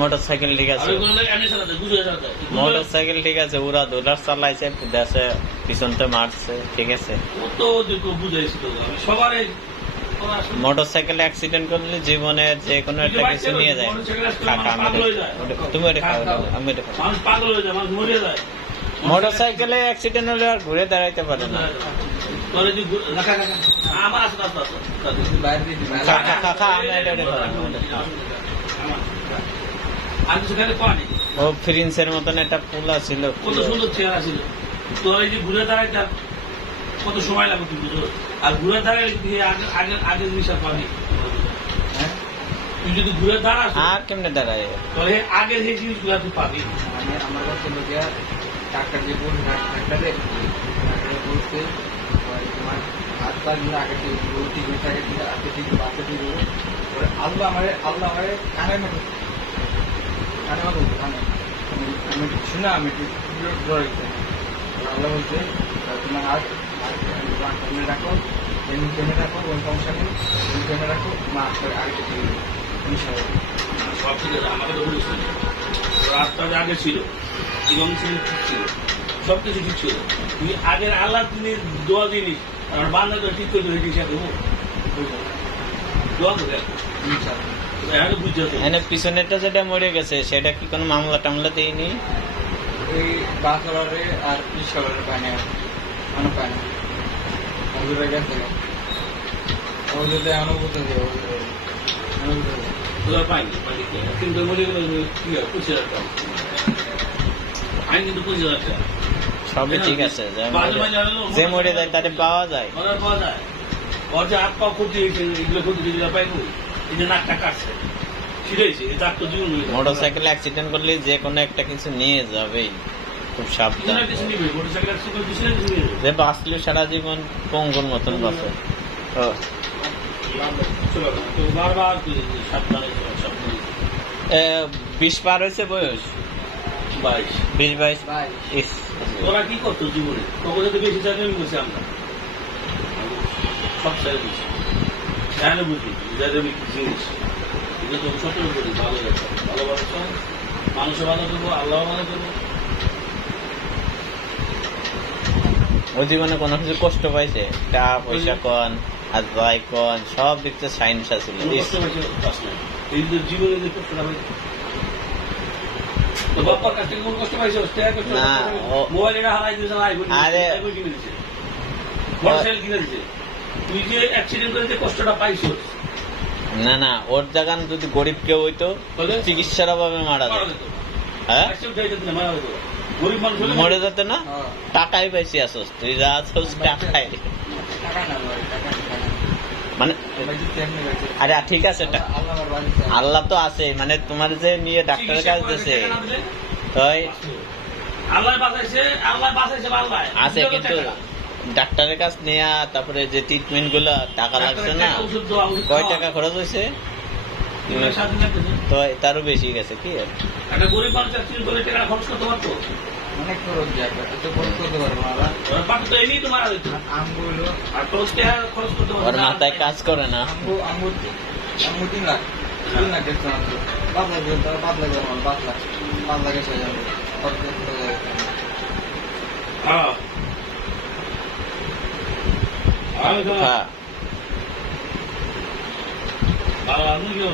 Motor cycle ঠিক আছে। Motor cycle ঠিক আছে ওরা দোলার চালাইছে দেশে পিছনতে মারছে ঠিক আছে। সবারই মোটর সাইকেল অ্যাক্সিডেন্ট করলে জীবনে যে কোনো একটা কিছু নিয়ে যায়। তুমি ওটা খাও আমি ওটা খাব। মানুষ পাগল হয়ে যায় মানুষ মরে যায়। মোটর সাইকেলে অ্যাক্সিডেন্ট হলে আর ঘুরে দাঁড়াইতে পারে না। আমার আর কিছু ও ফ্রিন্সের মতন একটা পোলা ছিল কত সুন্দর চেহারা ছিল তোর এই যে ঘুরে দাঁড়ায় কত সময় লাগবে তুই বুঝো? আর ঘুরে দাঁড়ায় আগে আগে আগে জিনিস আর পাবি হ্যাঁ? তুই যদি ঘুরে দাঁড়াস আর কেমনে দাঁড়ায়? তাহলে আগের সেই জিনিসগুলো তুই পাবি আমি আমার কাছে লোকেরা যে বলছে তোমার হাত পা গুলো আগে থেকে আগে থেকে আগে বাচ্চা আল্লাহ আমারে আল্লাহ আমারে কানে মতো কানে মতো আমি আমি শুনে আমি আল্লাহ বলছে তোমার হাত টেনে রাখো এমনি টেনে রাখো কোনো সমস্যা নেই টেনে রাখো মা আগে থেকে দিবো সব ঠিক আমাকে তো রাস্তা আগে ছিল এবং ঠিক ছিল সব কিছু ঠিক ছিল আগের আল্লাহ জিনিস দোয়া জিনিস আর বান্ধব ঠিক করে হয়েছে সাথে দোয়া করে এনে পিছনেরটা যেটা মরে গেছে সেটা কি কোনো মামলা টামলা দেয়নি? ওই বা কালারে আর পিস অনেক ওগুলো গেছে দিয়ে পাইনি পাইনি কিন্তু মরে গেল কি পঁচিশ হাজার টাকা আইন কিন্তু পঁচিশ হাজার টাকা সবই ঠিক আছে যে মরে- যায় তাদের পাওয়া যায়। পাওয়া যায়। ওর যে হাত পা ক্ষতি হয়েছে এগুলো ক্ষতি পাইবো এই যে নাকটা কাটছে। ছিঁড়েছে এই দাগ তো জীবন হয়ে মোটর সাইকেল অ্যাক্সিডেন্ট করলে যে কোনো একটা কিছু নিয়ে যাবেই। খুব সাবধান। মোটরসাইকেল যে বাঁচলে সারা জীবন পঙ্গুর মতন বাঁচে। তো বারবার তুই সাবধানে চলো, সাবধানে এ, বিশ পার হয়েছে বয়স? বাইশ। বিশ বাইশ? ইস, তোরা কি করতো জীবনে? তখন তো বেশি চাকরি আমরা। সব ছেড়ে দিচ্ছি কেন বুঝি যাদের কি জিনিস সতর্ক করি ভালো ভালোবাসো ভালো করব আল্লাহ ভালো করব। ও জীবনে কোনো কিছু কষ্ট পাইছে? টাকা পয়সা কন আর ভাই কন সব দিক থেকে সাইন্স ইস, কষ্ট পাইছে এই যে জীবনে যে কষ্টটা পাইছে বাপ্পার কাছ থেকে কষ্ট পাইছে? না, মোবাইল হারাই দিয়েছে আইফোন কিনে দিছে। তুই যে অ্যাক্সিডেন্ট করে যে কষ্টটা পাইছো? না না ওর জায়গান যদি গরিব কেউ হইতো চিকিৎসার অভাবে মারা যেত। হ্যাঁ? মারা যেত। না? হ্যাঁ। টাকাই পাইছি আসস তুই যা আসস টাকাই। মানে আরে ঠিক আছে আল্লাহ তো আছে মানে তোমার যে নিয়ে ডাক্তারের কাছে দিলে? তাই আল্লাহ বাঁচাইছে আল্লাহ বাঁচাইছে আল্লাহ আছে কিন্তু ডাক্তারের কাছ নেয়া তারপরে যে ট্রিটমেন্টগুলা টাকা লাগছে না কয় টাকা খরচ হয়েছে? তো তারও বেশি গেছে কি? একটা গরিব মানুষ অ্যাক্সিডেন্ট করে টাকা খরচ করতে পারতো? অনেক খরচ যায় এত খরচ করতে পারব না। ওরা মাথায় কাজ করে না। আমগো আমগো আমগো তিন লাখ। তিন লাখ দেখছ পাঁচ লাখ পাঁচ লাখ পাঁচ লাখ। পাঁচ লাখে শেষ যাবে খরচ করতে যাবে হ্যাঁ আমি তো